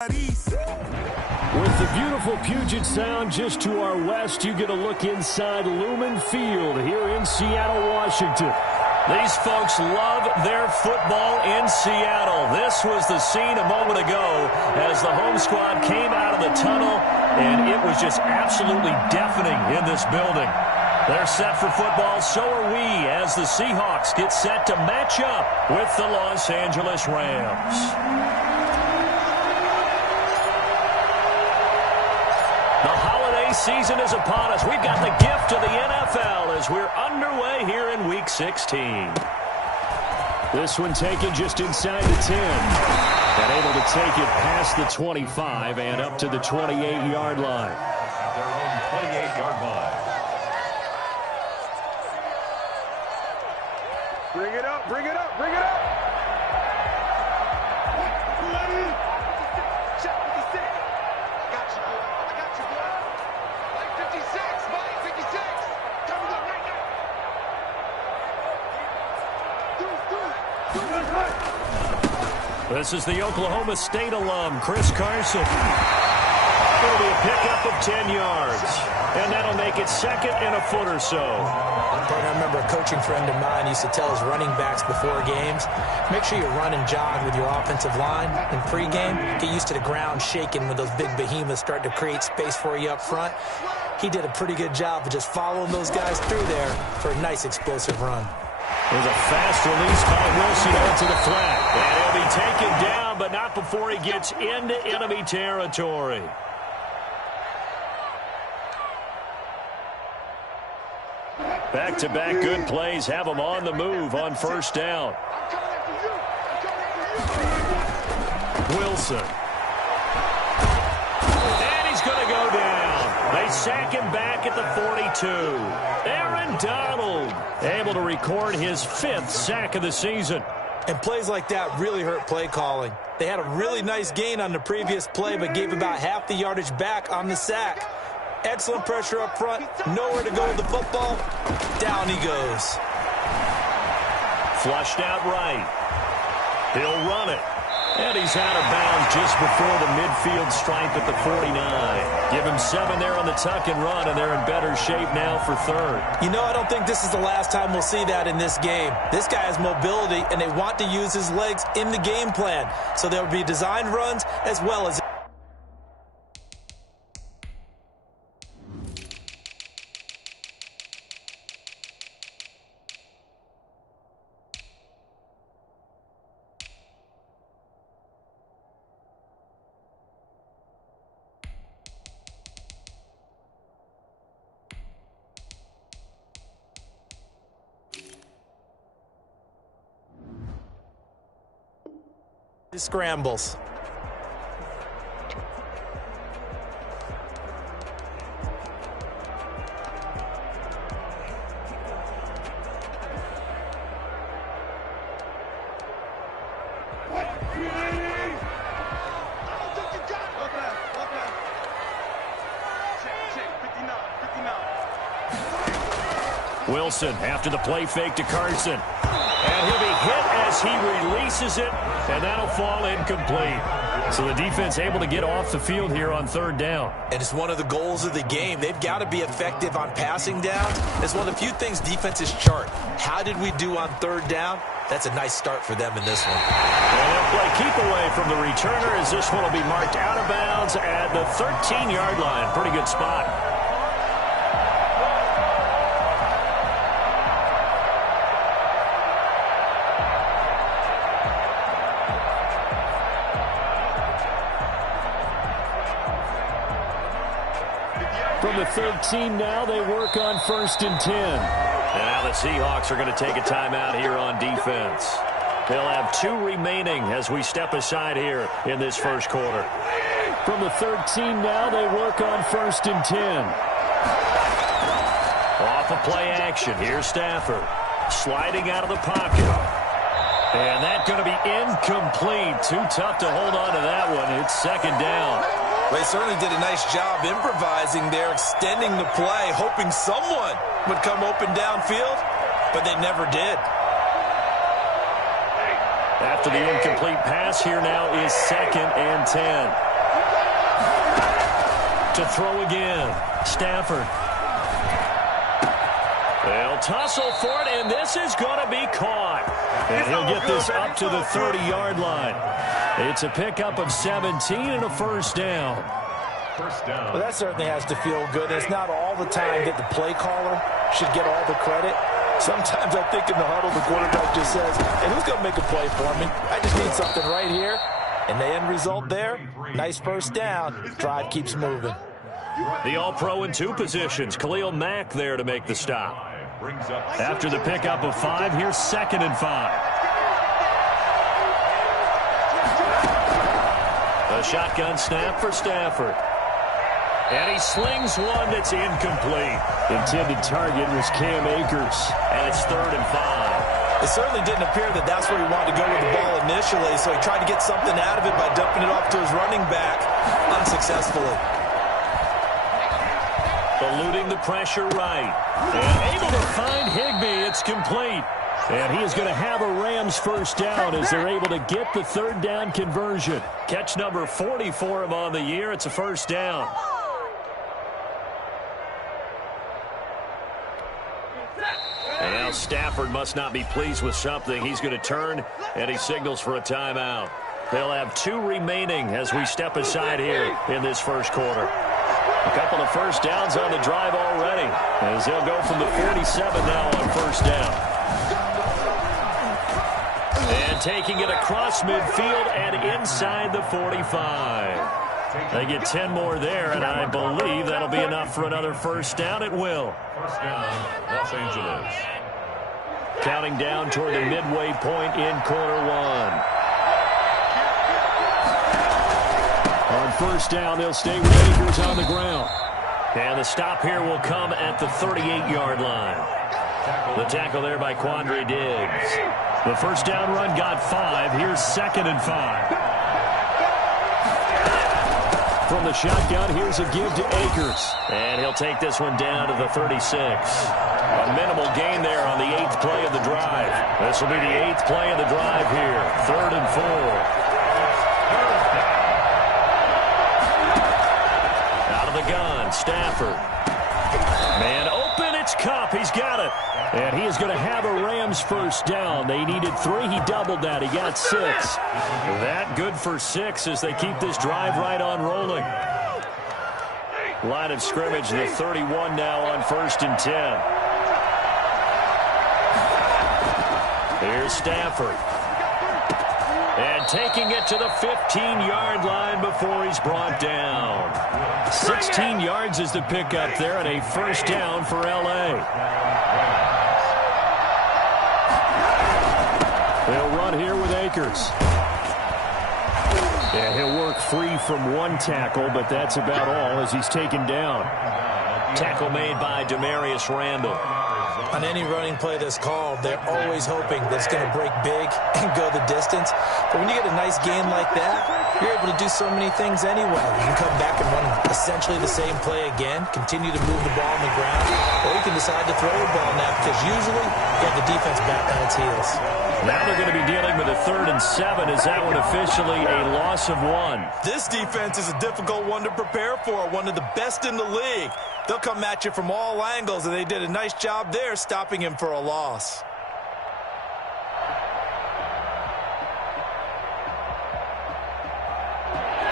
With the beautiful Puget Sound just to our west, you get a look inside Lumen Field here in Seattle, Washington. These folks love their football in Seattle. This was the scene a moment ago as the home squad came out of the tunnel, and it was just absolutely deafening in this building. They're set for football, so are we, as the Seahawks get set to match up with the Los Angeles Rams. The holiday season is upon us. We've got the gift of the NFL as we're underway here in Week 16. This one taken just inside the 10. And able to take it past the 25 and up to the 28-yard line. Their own 28-yard line. Bring it up, bring it up, bring it up. Check 56. I got you, boy. I got you, boy. Mike 56, Mike 56. Coming up right now. This is the Oklahoma State alum, Chris Carson. It'll be a pickup of 10 yards. And that'll make it second and a foot or so. I remember a coaching friend of mine used to tell his running backs before games, make sure you run and jog with your offensive line in pregame. Get used to the ground shaking when those big behemoths start to create space for you up front. He did a pretty good job of just following those guys through there for a nice explosive run. There's a fast release by Wilson onto the flat. And he'll be taken down, but not before he gets into enemy territory. Back-to-back good plays have him on the move on first down. Wilson. And he's going to go down. They sack him back at the 42. Aaron Donald able to record his 5th sack of the season. And plays like that really hurt play calling. They had a really nice gain on the previous play, but gave about half the yardage back on the sack. Excellent pressure up front. Nowhere to go with the football. Down he goes. Flushed out right. He'll run it. And he's out of bounds just before the midfield stripe at the 49. Give him 7 there on the tuck and run, and they're in better shape now for third. You know, I don't think this is the last time we'll see that in this game. This guy has mobility, and they want to use his legs in the game plan. So there will be designed runs as well as... scrambles. Wilson after the play fake to Carson. And he'll be hit as he releases it, and that'll fall incomplete. So the defense able to get off the field here on third down. And it's one of the goals of the game. They've got to be effective on passing down. It's one of the few things defenses chart. How did we do on third down? That's a nice start for them in this one. And they'll play keep away from the returner as this one will be marked out of bounds at the 13-yard line. Pretty good spot. From the 13 now, they work on first and 10. And now the Seahawks are going to take a timeout here on defense. They'll have 2 remaining as we step aside here in this first quarter. From the 13 now, they work on first and 10. Off of play action. Here's Stafford. Sliding out of the pocket. And that's going to be incomplete. Too tough to hold on to that one. It's second down. They certainly did a nice job improvising there, extending the play, hoping someone would come open downfield, but they never did. After the incomplete pass, here now is second and 10. to throw again. Stafford. They'll tussle for it, and this is going to be caught. And he'll get this up to the 30-yard line. It's a pickup of 17 and a first down. Well, that certainly has to feel good. It's not all the time that the play caller should get all the credit. Sometimes I think in the huddle, the quarterback just says, hey, who's going to make a play for me? I just need something right here. And the end result there, nice first down. Drive keeps moving. The All-Pro in 2 positions. Khalil Mack there to make the stop. After the pickup of 5, here's 2nd and 5. A shotgun snap for Stafford. And he slings one that's incomplete. Intended target was Cam Akers. And it's 3rd and 5. It certainly didn't appear that that's where he wanted to go with the ball initially, so he tried to get something out of it by dumping it off to his running back unsuccessfully. Eluding the pressure right. And able to find Higbee. It's complete. And he is going to have a Rams first down as they're able to get the 3rd down conversion. Catch number 40 for him on the year. It's a first down. And now Stafford must not be pleased with something. He's going to turn, and he signals for a timeout. They'll have 2 remaining as we step aside here in this first quarter. A couple of first downs on the drive already, as they'll go from the 47 now on first down. And taking it across midfield and inside the 45. They get 10 more there, and I believe that'll be enough for another first down. It will. First down, Los Angeles. Counting down toward the midway point in quarter 1. On first down, they'll stay with Akers on the ground. And the stop here will come at the 38-yard line. The tackle there by Quandre Diggs. The first down run got 5. Here's 2nd and 5. From the shotgun, here's a give to Akers. And he'll take this one down to the 36. A minimal gain there on the 8th play of the drive. This will be the 8th play of the drive here. 3rd and 4. Out of the gun, Stafford. Man open, it's Kupp. He's got it. And he is going to have a Rams first down. They needed 3. He doubled that. He got 6. That good for 6 as they keep this drive right on rolling. Line of scrimmage, the 31 now on 1st and 10. Here's Stafford. And taking it to the 15-yard line before he's brought down. 16 yards is the pickup there, and a first down for L.A. They'll run here with Akers. And he'll work free from 1 tackle, but that's about all as he's taken down. Tackle made by Demarius Randall. On any running play that's called, they're always hoping that it's going to break big and go the distance. But when you get a nice gain like that, you're able to do so many things anyway. You can come back and run essentially the same play again, continue to move the ball on the ground, or you can decide to throw the ball now because usually you have the defense back on its heels. Now they're going to be dealing with a 3rd and 7. Is that one officially a loss of 1? This defense is a difficult one to prepare for, one of the best in the league. They'll come at you from all angles, and they did a nice job there stopping him for a loss.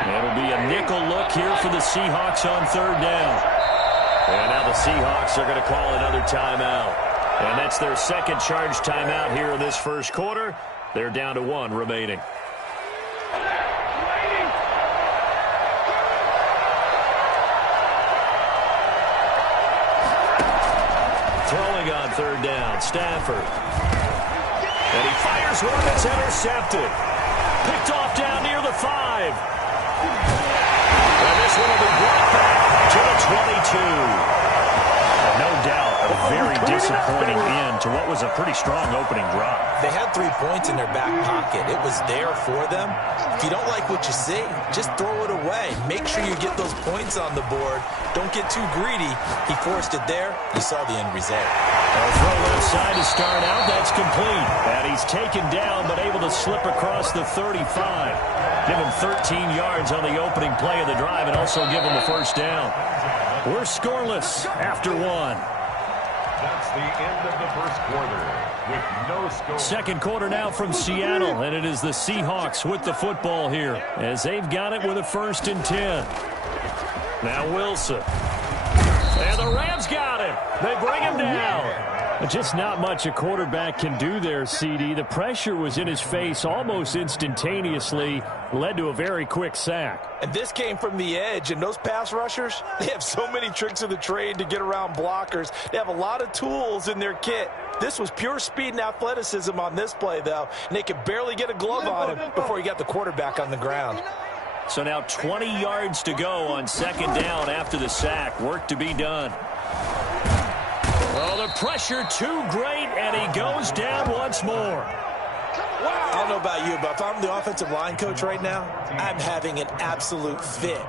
It'll be a nickel look here for the Seahawks on 3rd down. And now the Seahawks are going to call another timeout. And that's their 2nd charge timeout here in this first quarter. They're down to 1 remaining. Throwing on 3rd down, Stafford. And he fires one that's intercepted. Picked off down near the 5. And this one will be brought back to the 22. And no doubt, a A very disappointing end to what was a pretty strong opening drive. They had 3 points in their back pocket. It was there for them. If you don't like what you see, just throw it away. Make sure you get those points on the board. Don't get too greedy. He forced it there. You saw the end result. A throw left side to start out. That's complete. And he's taken down but able to slip across the 35. Give him 13 yards on the opening play of the drive and also give him a first down. We're scoreless after one. That's the end of the first quarter with no score. Second quarter now from Seattle, and it is the Seahawks with the football here as they've got it with a 1st and 10. Now Wilson. And the Rams got him. They bring him down. Just not much a quarterback can do there, CD. The pressure was in his face almost instantaneously, led to a very quick sack. And this came from the edge, and those pass rushers, they have so many tricks of the trade to get around blockers. They have a lot of tools in their kit. This was pure speed and athleticism on this play, though, and they could barely get a glove on him before he got the quarterback on the ground. So now 20 yards to go on 2nd down after the sack. Work to be done. Oh, the pressure too great, and he goes down once more. I don't know about you, but if I'm the offensive line coach right now, I'm having an absolute fit.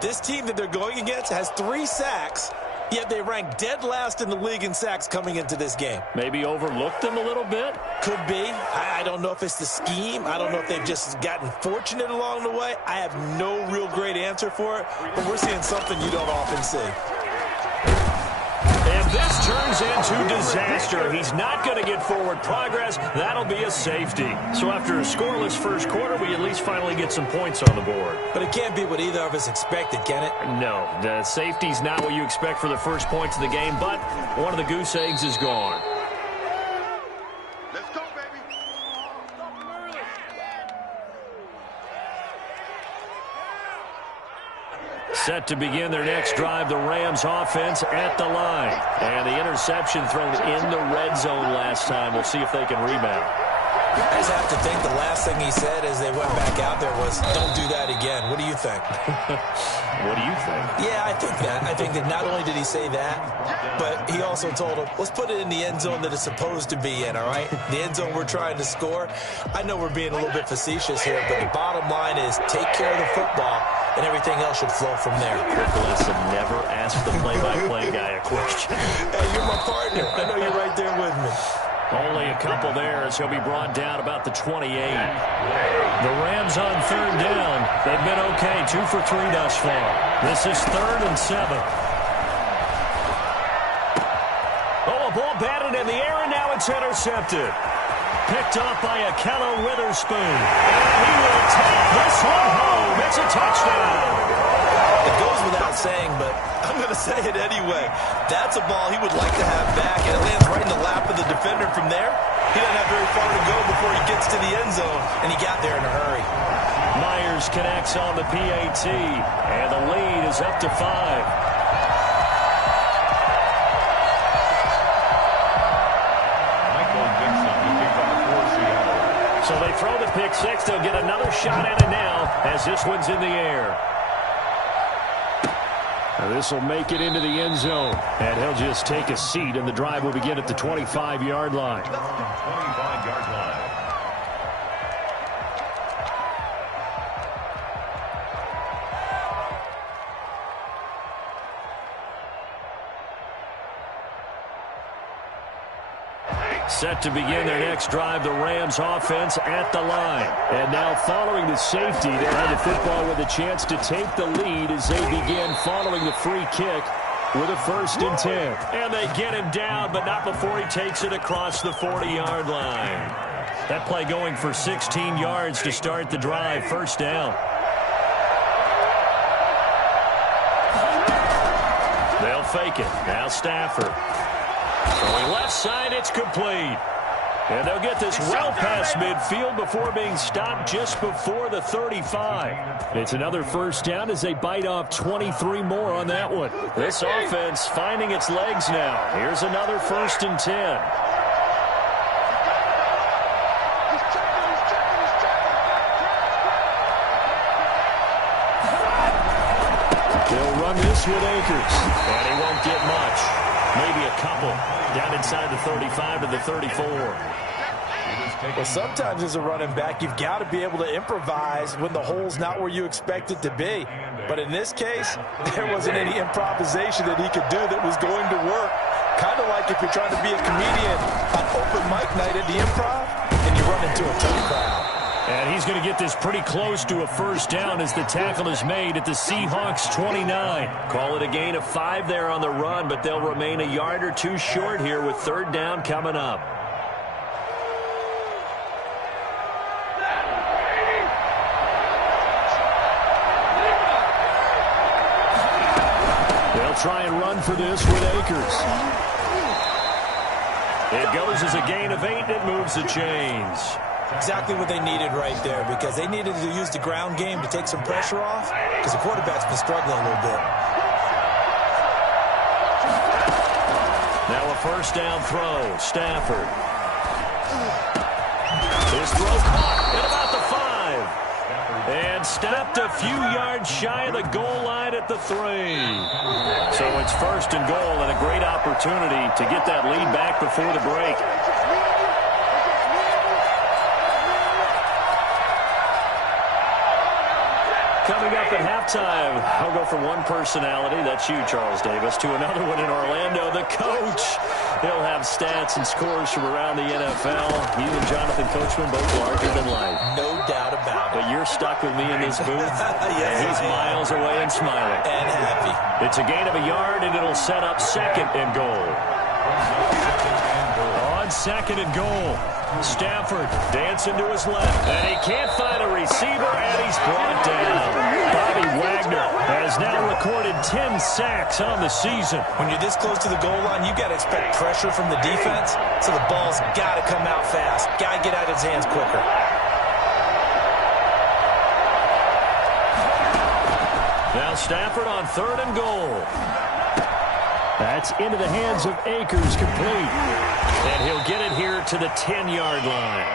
This team that they're going against has 3 sacks, yet they rank dead last in the league in sacks coming into this game. Maybe overlooked them a little bit? Could be. I don't know if it's the scheme. I don't know if they've just gotten fortunate along the way. I have no real great answer for it, but we're seeing something you don't often see. And this turns into disaster. He's not going to get forward progress. That'll be a safety. So after a scoreless first quarter, we at least finally get some points on the board. But it can't be what either of us expected, can it? No, the safety's not what you expect for the first points of the game, but one of the goose eggs is gone. Let's go, baby. Set to begin their next drive, the Rams offense at the line. And the interception thrown in the red zone last time. We'll see if they can rebound. I just have to think the last thing he said as they went back out there was, don't do that again. What do you think? What do you think? Yeah, I think that. I think that not only did he say that, but he also told him, let's put it in the end zone that it's supposed to be in, all right? The end zone we're trying to score. I know we're being a little bit facetious here, but the bottom line is take care of the football, and everything else should flow from there. Listen, never ask the play-by-play guy a question. Hey, you're my partner. I know you're right there with me. Only a couple there as he'll be brought down about the 28. The Rams on 3rd down. They've been okay, 2 for 3 thus far. This is 3rd and 7. Oh, a ball batted in the air, and now it's intercepted. Picked off by Ahkello Witherspoon. And he will take this one home. It's a touchdown. It goes without saying, but I'm going to say it anyway. That's a ball he would like to have back, and it lands right in the lap of the defender from there. He doesn't have very far to go before he gets to the end zone, and he got there in a hurry. Myers connects on the PAT, and the lead is up to 5. So they throw the pick six. They'll get another shot at it now as this one's in the air. This will make it into the end zone, and he'll just take a seat, and the drive will begin at the 25-yard line. 25-yard line. Set to begin their next drive, the Rams offense at the line. And now following the safety, they'll have the football with a chance to take the lead as they begin following the free kick with a 1st and 10. And they get him down, but not before he takes it across the 40-yard line. That play going for 16 yards to start the drive, 1st down. They'll fake it. Now Stafford. Going left side, it's complete. And they'll get this well past midfield before being stopped just before the 35. It's another 1st down as they bite off 23 more on that one. This offense finding its legs now. Here's another 1st and 10. They'll run this with Akers, and he won't get much. Maybe a couple down inside the 35 to the 34. Well, sometimes as a running back, you've got to be able to improvise when the hole's not where you expect it to be. But in this case, there wasn't any improvisation that he could do that was going to work. Kind of like if you're trying to be a comedian on open mic night at the Improv and you run into a tough crowd. And he's going to get this pretty close to a first down as the tackle is made at the Seahawks 29. Call it a gain of 5 there on the run, but they'll remain a yard or two short here with third down coming up. They'll try and run for this with Akers. It goes as a gain of 8, and it moves the chains. Exactly what they needed right there, because they needed to use the ground game to take some pressure off, because the quarterback's been struggling a little bit. Now a first down throw. Stafford. His throw caught at about the 5. And stopped a few yards shy of the goal line at the 3. So it's first and goal, and a great opportunity to get that lead back before the break. Coming up at halftime, I'll go from one personality, that's you, Charles Davis, to another one in Orlando, the coach. He'll have stats and scores from around the NFL. You and Jonathan Coachman both larger than life. No doubt about it. But you're stuck with me in this booth. Yes, he's miles away and smiling. And happy. It's a gain of a yard, and it'll set up second and goal. On second and goal. Stafford dancing to his left, and he can't find a receiver, and he's brought down. Bobby Wagner has now recorded 10 sacks on the season. When you're this close to the goal line, you got to expect pressure from the defense, so the ball's got to come out fast. Got to get out of his hands quicker. Now Stafford on third and goal. That's into the hands of Akers, complete. And he'll get it here to the 10-yard line.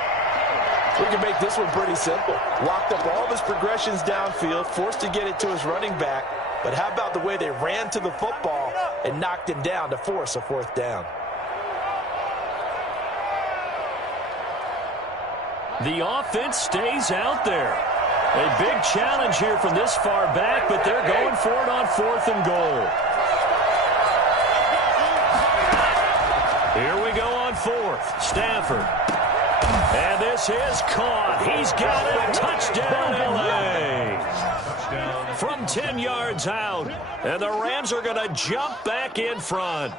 We can make this one pretty simple. Locked up all of his progressions downfield, forced to get it to his running back. But how about the way they ran to the football and knocked him down to force a fourth down? The offense stays out there. A big challenge here from this far back, but they're going for it on fourth and goal. Here we go on fourth. Stafford. And this is caught. He's got it. Touchdown, L.A. From 10 yards out. And the Rams are going to jump back in front.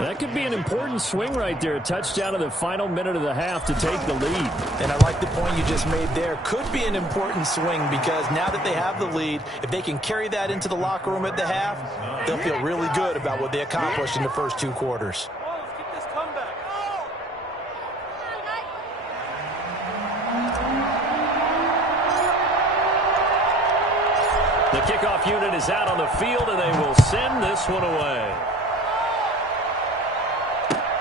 That could be an important swing right there. A touchdown in the final minute of the half to take the lead. And I like the point you just made there. Could be an important swing because now that they have the lead, if they can carry that into the locker room at the half, they'll feel really good about what they accomplished in the first 2 quarters. The kickoff unit is out on the field, and they will send this one away.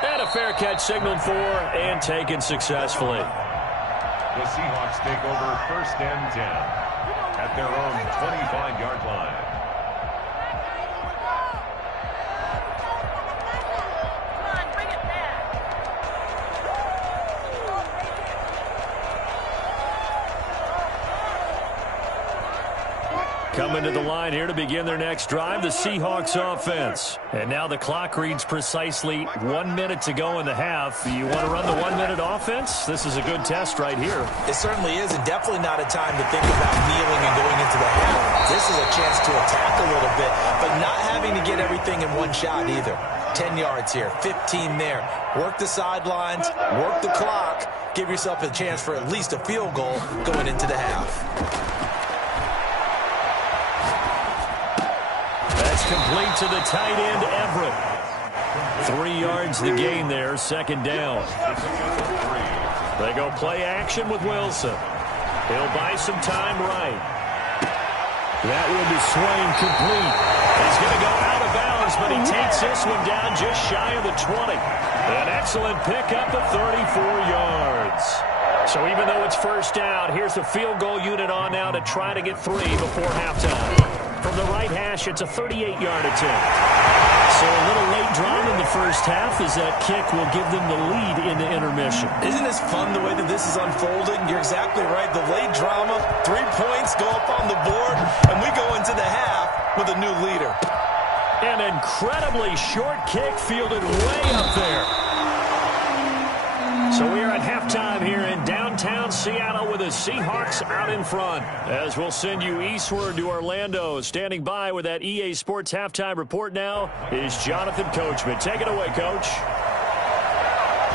And a fair catch signaled for and taken successfully. The Seahawks take over first and 10 at their own 25-yard line. Coming to the line here to begin their next drive, the Seahawks offense. And now the clock reads precisely 1 minute to go in the half. You want to run the 1 minute offense? This is a good test right here. It certainly is, and definitely not a time to think about kneeling and going into the half. This is a chance to attack a little bit, but not having to get everything in one shot either. 10 yards here, 15 there. Work the sidelines, work the clock. Give yourself a chance for at least a field goal going into the half. Complete to the tight end, Everett. 3 yards the gain there, second down. They go play action with Wilson. He'll buy some time right. That will be swing complete. He's going to go out of bounds, but he takes this one down just shy of the 20. An excellent pickup of 34 yards. So even though it's first down, here's the field goal unit on now to try to get 3 before halftime. From the right hash. It's a 38-yard attempt. So a little late drama in the first half as that kick will give them the lead into intermission. Isn't this fun the way that this is unfolding? You're exactly right. The late drama, 3 points go up on the board, and we go into the half with a new leader. An incredibly short kick fielded way up there. So we are at halftime here in downtown Seattle with the Seahawks out in front. As we'll send you eastward to Orlando. Standing by with that EA Sports halftime report now is Jonathan Coachman. Take it away, Coach.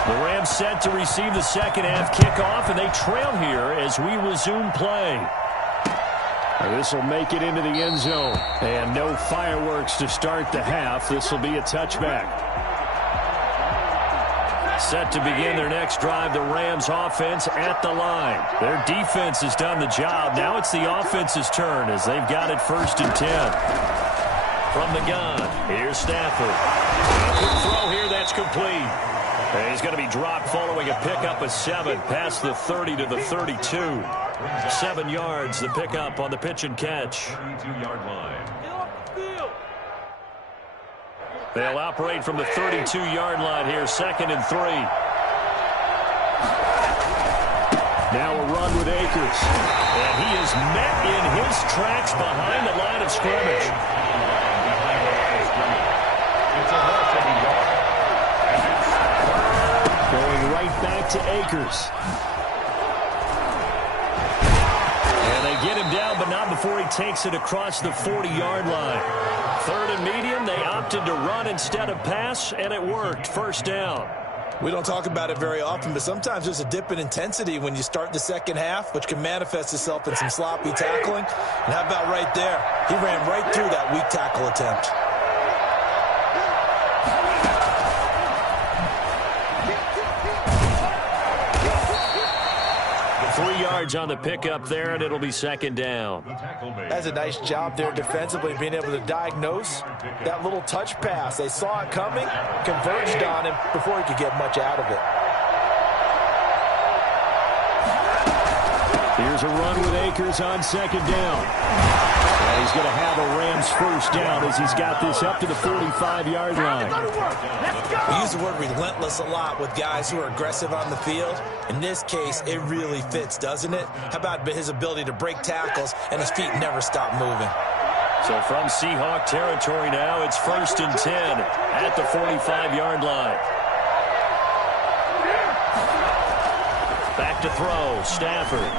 The Rams set to receive the second half kickoff, and they trail here as we resume play. This will make it into the end zone. And no fireworks to start the half. This will be a touchback. Set to begin their next drive, the Rams offense at the line. Their defense has done the job. Now it's the offense's turn as they've got it 1st and 10. From the gun, here's Stafford. A quick throw here, that's complete. And he's going to be dropped following a pickup of 7 past the 30 to the 32. 7 yards, the pickup on the pitch and catch. 32-yard line. They'll operate from the 32-yard line here, 2nd and 3. Now a run with Akers. And he is met in his tracks behind the line of scrimmage. Going right back to Akers. And they get him down, but not before he takes it across the 40-yard line. 3rd and medium, they opted to run instead of pass, and it worked. 1st down. We don't talk about it very often, but sometimes there's a dip in intensity when you start the second half, which can manifest itself in some sloppy tackling. And how about right there? He ran right through that weak tackle attempt. On the pickup there, and it'll be 2nd down. That's a nice job there defensively, being able to diagnose that little touch pass. They saw it coming, converged on him before he could get much out of it. Here's a run with Akers on 2nd down. And he's going to have a Rams 1st down as he's got this up to the 45-yard line. We use the word relentless a lot with guys who are aggressive on the field. In this case, it really fits, doesn't it? How about his ability to break tackles and his feet never stop moving? So from Seahawk territory now, it's 1st and 10 at the 45-yard line. Back to throw, Stafford.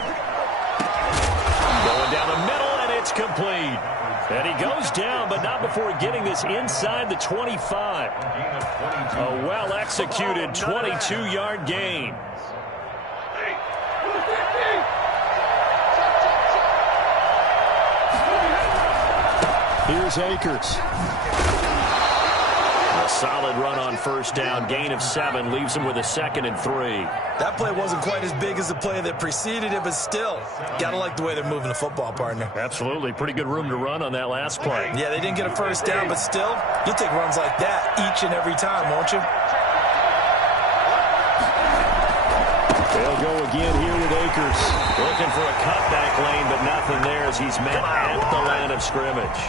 Going down the middle, and it's complete. And he goes down, but not before getting this inside the 25. A well-executed 22-yard gain. Here's Akers. A solid run on 1st down. Gain of 7 leaves him with a 2nd and 3. That play wasn't quite as big as the play that preceded it, but still, gotta like the way they're moving the football, partner. Absolutely. Pretty good room to run on that last play. Yeah, they didn't get a 1st down, but still, you'll take runs like that each and every time, won't you? They'll go again here with Akers. Looking for a cutback lane, but nothing there as he's met at the line of scrimmage.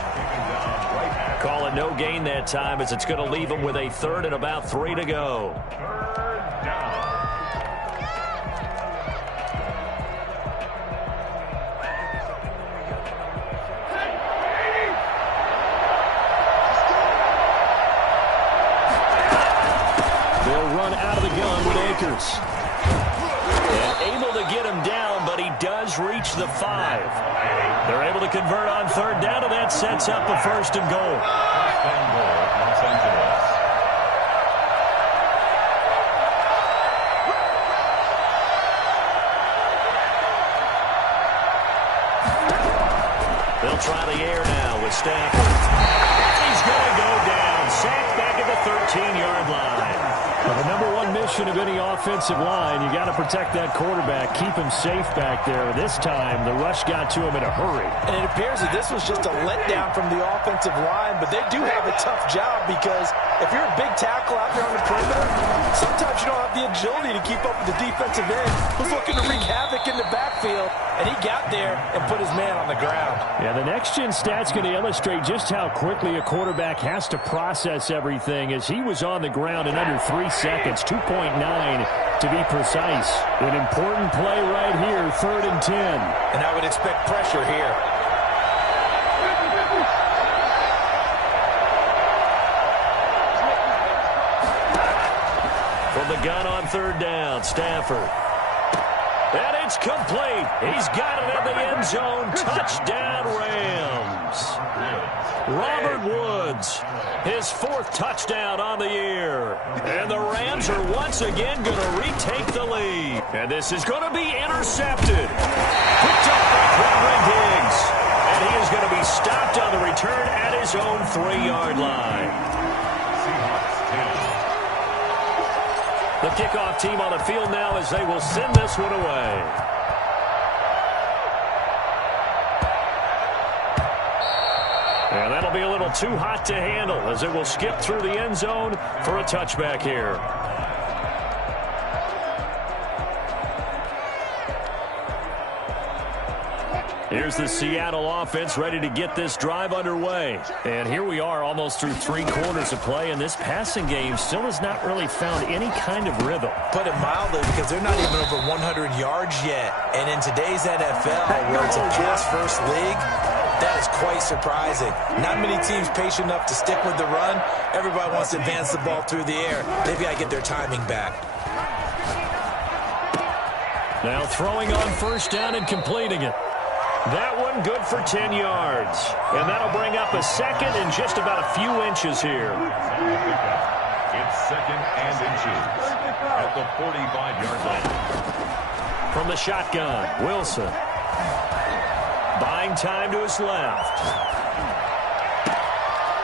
Call it no gain that time as it's going to leave him with a 3rd and about 3 to go. 3rd down. They'll run out of the gun with Akers. And able to get him down, but he does reach the 5. They're able to convert on 3rd down, and that sets up a 1st and goal. Los Angeles. They'll try the air now with Stafford. He's going to go down. Sacked back at the 13-yard line. Well, the #1 mission function of any offensive line. You got to protect that quarterback, keep him safe back there. This time, the rush got to him in a hurry. And it appears that this was just a letdown from the offensive line, but they do have a tough job because if you're a big tackle out there on the perimeter, sometimes you don't have the agility to keep up with the defensive end who's looking to wreak havoc in the backfield, and he got there and put his man on the ground. Yeah, the next-gen stat's going to illustrate just how quickly a quarterback has to process everything, as he was on the ground in under 3 seconds, 2.9 to be precise. An important play right here, 3rd and 10. And I would expect pressure here. From the gun on 3rd down, Stafford. And it's complete. He's got it in the end zone. Touchdown, Rams. Robert Woods, his 4th touchdown on the year. And the Rams are once again going to retake the lead. And this is going to be intercepted. Picked up by Quandre Diggs. And he is going to be stopped on the return at his own 3-yard line. The kickoff team on the field now as they will send this one away. And that'll be a little too hot to handle as it will skip through the end zone for a touchback here. Here's the Seattle offense ready to get this drive underway. And here we are almost through 3 quarters of play, and this passing game still has not really found any kind of rhythm. Put it mildly, because they're not even over 100 yards yet. And in today's NFL, where it's a pass-first league, that is quite surprising. Not many teams patient enough to stick with the run. Everybody wants to advance the ball through the air. They've got to get their timing back. Now throwing on 1st down and completing it. That one good for 10 yards. And that'll bring up a 2nd and just about a few inches here. It's 2nd and inches at the 45-yard line. From the shotgun, Wilson. Buying time to his left.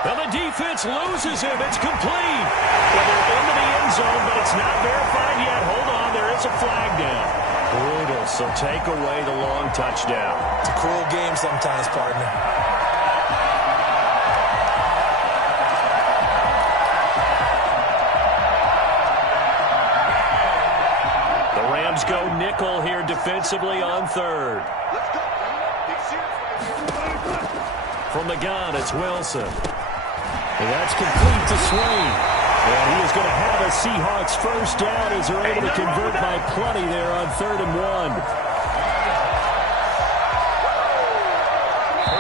Now the defense loses him. It's complete. Well, they're into the end zone, but it's not verified yet. Hold on, there is a flag down. Brutal, so take away the long touchdown. It's a cruel game sometimes, partner. The Rams go nickel here defensively on 3rd. From the gun, it's Wilson. And that's complete to Swain. And he is going to have a Seahawks 1st down as they're able to convert by plenty there on 3rd and 1.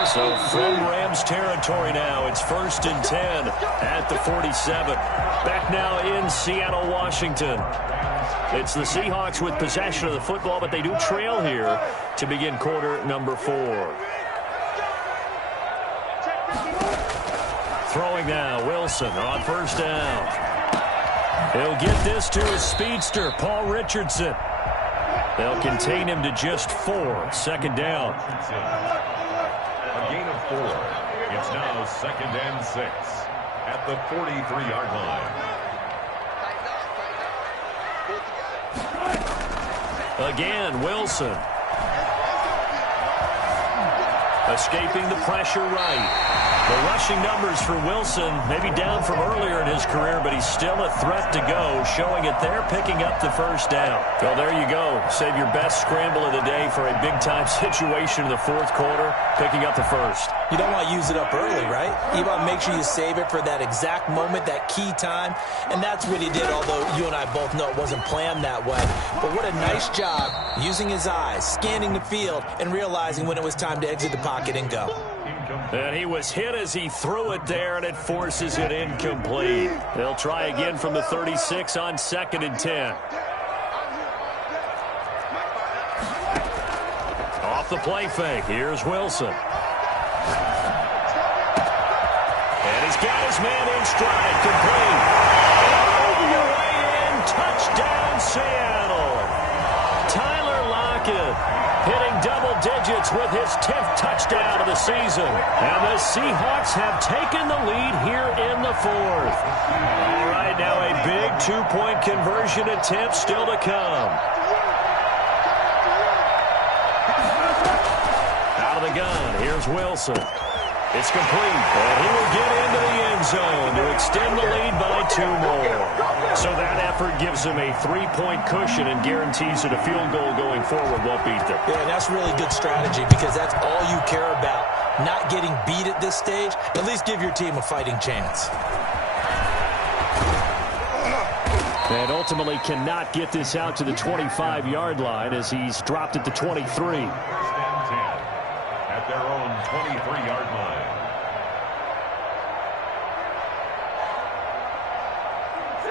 So from Rams territory now, it's 1st and 10 at the 47. Back now in Seattle, Washington. It's the Seahawks with possession of the football, but they do trail here to begin quarter number 4. Throwing now, Wilson on 1st down. He'll get this to his speedster, Paul Richardson. They'll contain him to just 4. 2nd down. A gain of 4. It's now 2nd and 6 at the 43-yard line. Again, Wilson. Escaping the pressure right. The rushing numbers for Wilson maybe down from earlier in his career, but he's still a threat to go, showing it there, picking up the 1st down. Well, there you go. Save your best scramble of the day for a big-time situation in the 4th quarter, picking up the 1st. You don't want to use it up early, right? You want to make sure you save it for that exact moment, that key time, and that's what he did, although you and I both know it wasn't planned that way. But what a nice job using his eyes, scanning the field, and realizing when it was time to exit the pocket and go. And he was hit as he threw it there, and it forces it incomplete. They'll try again from the 36 on 2nd and 10. Off the play fake, here's Wilson. And he's got his man in stride, complete. All the way in, touchdown Seattle. Tyler Lockett, hitting double digits with his 10th touchdown of the season. And the Seahawks have taken the lead here in the 4th. All right, now a big two-point conversion attempt still to come. Out of the gun, here's Wilson. It's complete, and he will get into the end zone to extend the lead by 2 more. So that effort gives him a 3-point cushion and guarantees that a field goal going forward won't beat them. Yeah, and that's really good strategy because that's all you care about. Not getting beat at this stage, at least give your team a fighting chance. And ultimately cannot get this out to the 25-yard line as he's dropped at the 23. First and 10 at their own 23-yard line.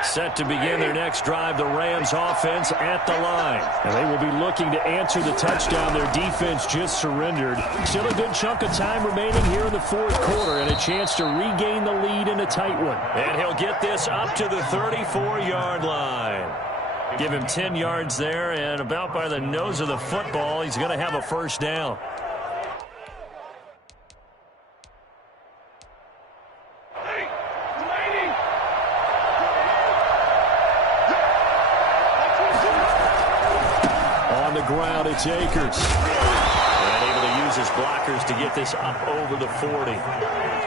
Set to begin their next drive, the Rams offense at the line. And they will be looking to answer the touchdown their defense just surrendered. Still a good chunk of time remaining here in the 4th quarter and a chance to regain the lead in a tight one. And he'll get this up to the 34-yard line. Give him 10 yards there, and about by the nose of the football, he's going to have a first down. Ground, it's Akers. And able to use his blockers to get this up over the 40.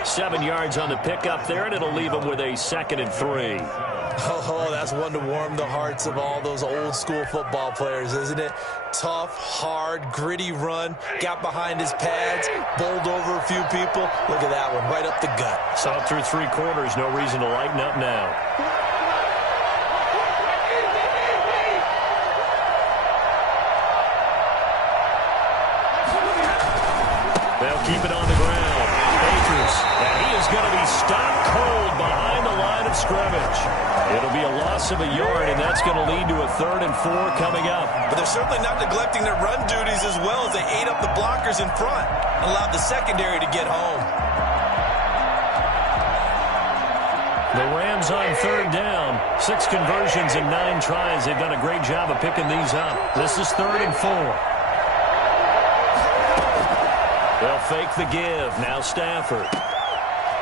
7 yards on the pickup there, and it'll leave him with a 2nd and 3. Oh, that's one to warm the hearts of all those old school football players, isn't it? Tough, hard, gritty run. Got behind his pads, bowled over a few people. Look at that one, right up the gut. So up through 3 quarters, no reason to lighten up now. Keep it on the ground. Akers, and he is going to be stopped cold behind the line of scrimmage. It'll be a loss of a yard, and that's going to lead to a 3rd and 4 coming up. But they're certainly not neglecting their run duties as well as they ate up the blockers in front and allowed the secondary to get home. The Rams on 3rd down. 6 conversions in 9 tries. They've done a great job of picking these up. This is 3rd and 4. They'll fake the give. Now Stafford.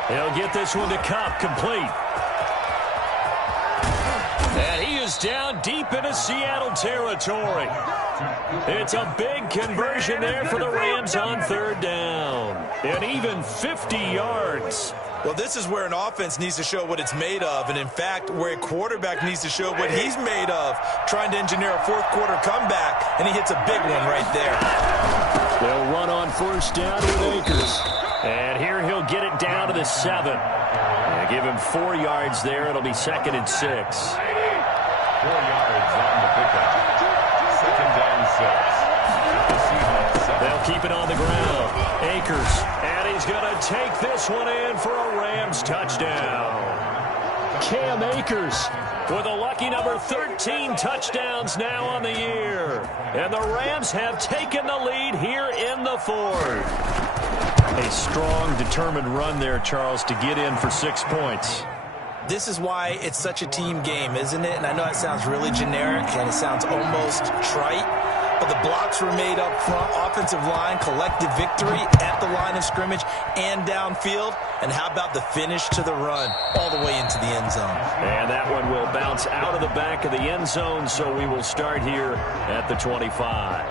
He'll get this one to Kupp, complete. And he is down deep into Seattle territory. It's a big conversion there for the Rams on 3rd down. And even 50 yards. Well, this is where an offense needs to show what it's made of, and in fact, where a quarterback needs to show what he's made of, trying to engineer a 4th quarter comeback, and he hits a big one right there. They'll run on 1st down with Akers. And here he'll get it down to the 7. And give him 4 yards there. It'll be 2nd and 6. 4 yards on the pickup. 2nd down 6. They'll keep it on the ground. Akers. And he's going to take this one in for a Rams touchdown. Cam Akers with a lucky number 13 touchdowns now on the year. And the Rams have taken the lead here in the 4th. A strong, determined run there, Charles, to get in for 6 points. This is why it's such a team game, isn't it? And I know it sounds really generic and it sounds almost trite, but the blocks were made up front, offensive line, collective victory at the line of scrimmage and downfield. And how about the finish to the run all the way into the end zone? And that one will bounce out of the back of the end zone, so we will start here at the 25.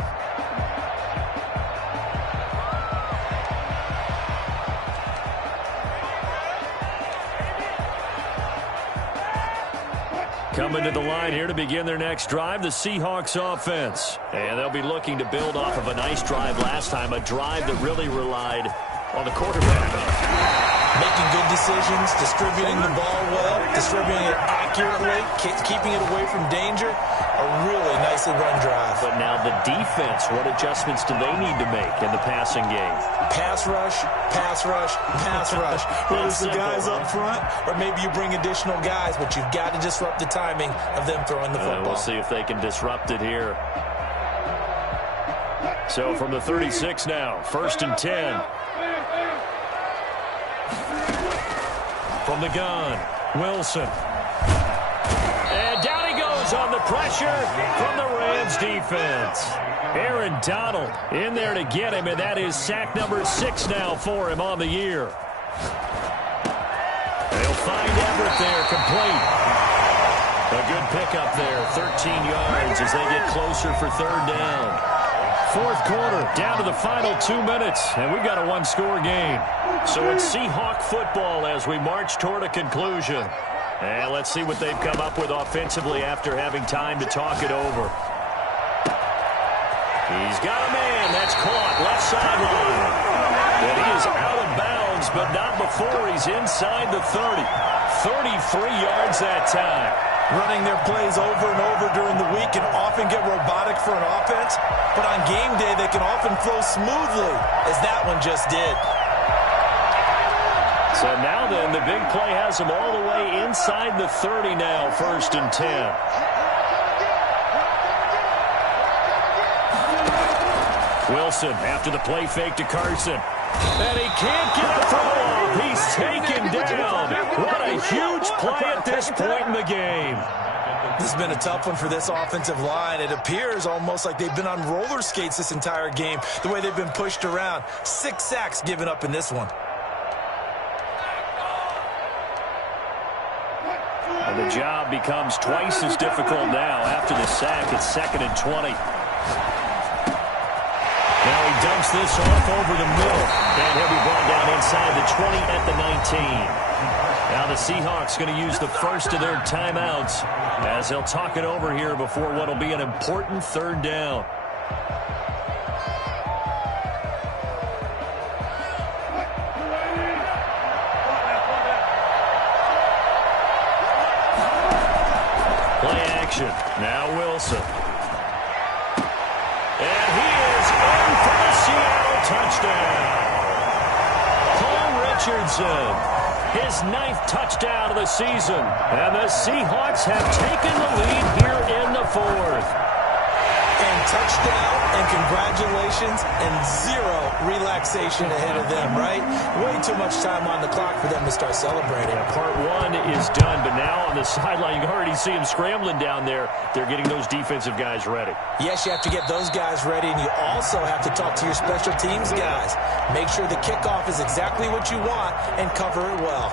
Coming to the line here to begin their next drive, the Seahawks offense. And they'll be looking to build off of a nice drive last time, a drive that really relied on the quarterback. Making good decisions, distributing the ball well, distributing it accurately, keeping it away from danger. A really nicely run drive. But now the defense, what adjustments do they need to make in the passing game? Pass rush, pass rush, pass rush. Whether it's the guys up front or maybe you bring additional guys, but you've got to disrupt the timing of them throwing the football. We'll see if they can disrupt it here. So from the 36 now, 1st and 10. From the gun, Wilson. And down he goes ease on the pressure from the Rams defense. Aaron Donald in there to get him, and that is sack number 6 now for him on the year. They'll find Everett there, complete. A good pickup there, 13 yards as they get closer for third down. Fourth quarter, down to the final 2 minutes, and we've got a one-score game. So it's Seahawk football as we march toward a conclusion. And let's see what they've come up with offensively after having time to talk it over. He's got a man. That's caught. Left sideline. And he is out of bounds, but not before he's inside the 30. 33 yards that time. Running their plays over and over during the week can often get robotic for an offense, but on game day they can often flow smoothly, as that one just did. So now then, the big play has him all the way inside the 30 now, 1st and 10. Wilson after the play fake to Carson. And he can't get a throw off. He's taken down. What a huge play at this point in the game. This has been a tough one for this offensive line. It appears almost like they've been on roller skates this entire game, the way they've been pushed around. 6 sacks given up in this one. And the job becomes twice as difficult now after the sack. It's 2nd and 20. Now he dumps this off over the middle. And he'll be brought down inside the 20 at the 19. Now the Seahawks going to use the first of their timeouts as they'll talk it over here before what will be an important third down. Play action. Now Wilson. And he is in for the Seattle touchdown. Paul Richardson, his 9th touchdown of the season. And the Seahawks have taken the lead here in the 4th. And touchdown and congratulations and 0 relaxation ahead of them, right? Way too much time on the clock for them to start celebrating. Part 1 is done, but now on the sideline, you can already see him scrambling down there. They're getting those defensive guys ready. Yes, you have to get those guys ready, and you also have to talk to your special teams guys. Make sure the kickoff is exactly what you want and cover it well.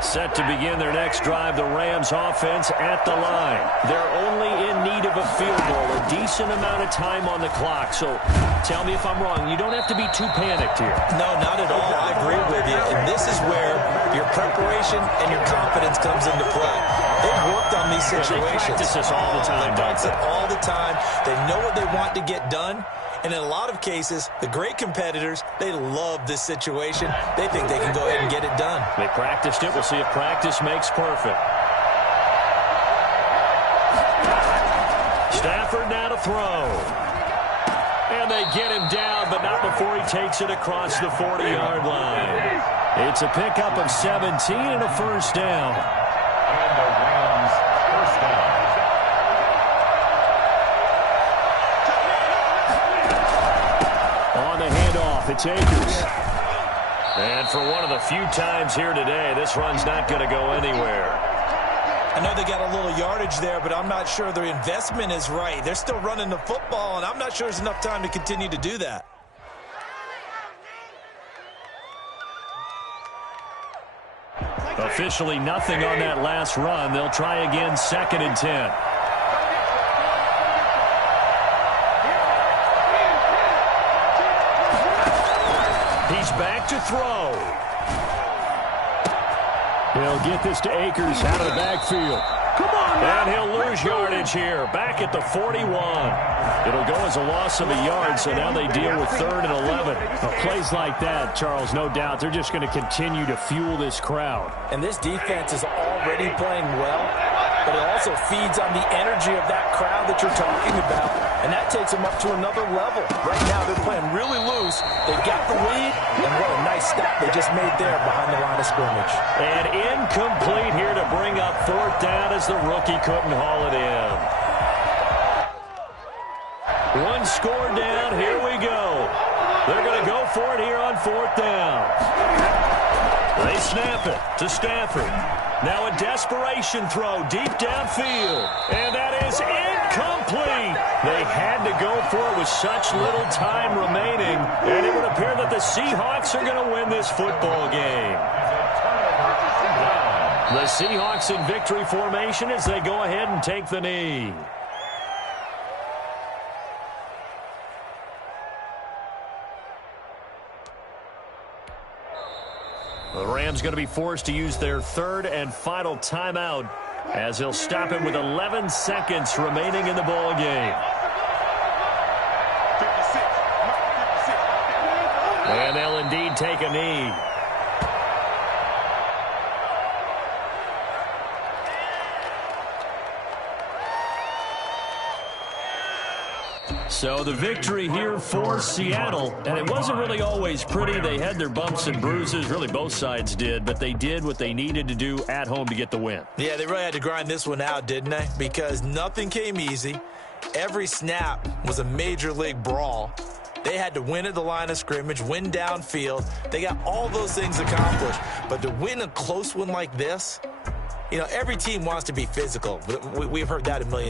Set to begin their next drive, the Rams offense at the line. They're only in need of a field goal, a decent amount of time on the clock. So tell me if I'm wrong. You don't have to be too panicked here. No, not at all. I agree with you. And this is where your preparation and your confidence comes into play. They've worked on these situations. They practice this all the time. They practice it all the time. They know what they want to get done. And in a lot of cases, the great competitors, they love this situation. They think they can go ahead and get it done. They practiced it. We'll see if practice makes perfect. Stafford now to throw. And they get him down, but not before he takes it across the 40-yard line. It's a pickup of 17 and a first down. And the Rams first down. On the handoff, it's Akers. And for one of the few times here today, this run's not going to go anywhere. I know they got a little yardage there, but I'm not sure their investment is right. They're still running the football, and I'm not sure there's enough time to continue to do that. Officially nothing on that last run. They'll try again, 2nd and 10. He's back to throw. He'll get this to Akers out of the backfield. Come on, and he'll lose yardage here. Back at the 41. It'll go as a loss of a yard, so now they deal with 3rd and 11. Plays like that, Charles, no doubt, they're just going to continue to fuel this crowd. And this defense is already playing well, but it also feeds on the energy of that crowd that you're talking about, and that takes them up to another level. Right now, they're playing really loose. They've got the lead, and what a nice nice stop they just made there behind the line of scrimmage. And incomplete here to bring up 4th down as the rookie couldn't haul it in. One score down. Here we go. They're going to go for it here on 4th down. They snap it to Stafford. Now a desperation throw deep downfield. And that is incomplete. They had to go for it with such little time remaining. And it would appear that the Seahawks are going to win this football game. The Seahawks in victory formation as they go ahead and take the knee. The Rams going to be forced to use their 3rd and final timeout as they'll stop it with 11 seconds remaining in the ball game. And they'll indeed take a knee. So the victory here for Seattle, and it wasn't really always pretty. They had their bumps and bruises, really both sides did, but they did what they needed to do at home to get the win. Yeah, they really had to grind this one out, didn't they? Because nothing came easy. Every snap was a major league brawl. They had to win at the line of scrimmage, win downfield. They got all those things accomplished. But to win a close one like this, you know, every team wants to be physical. We've heard that a million times.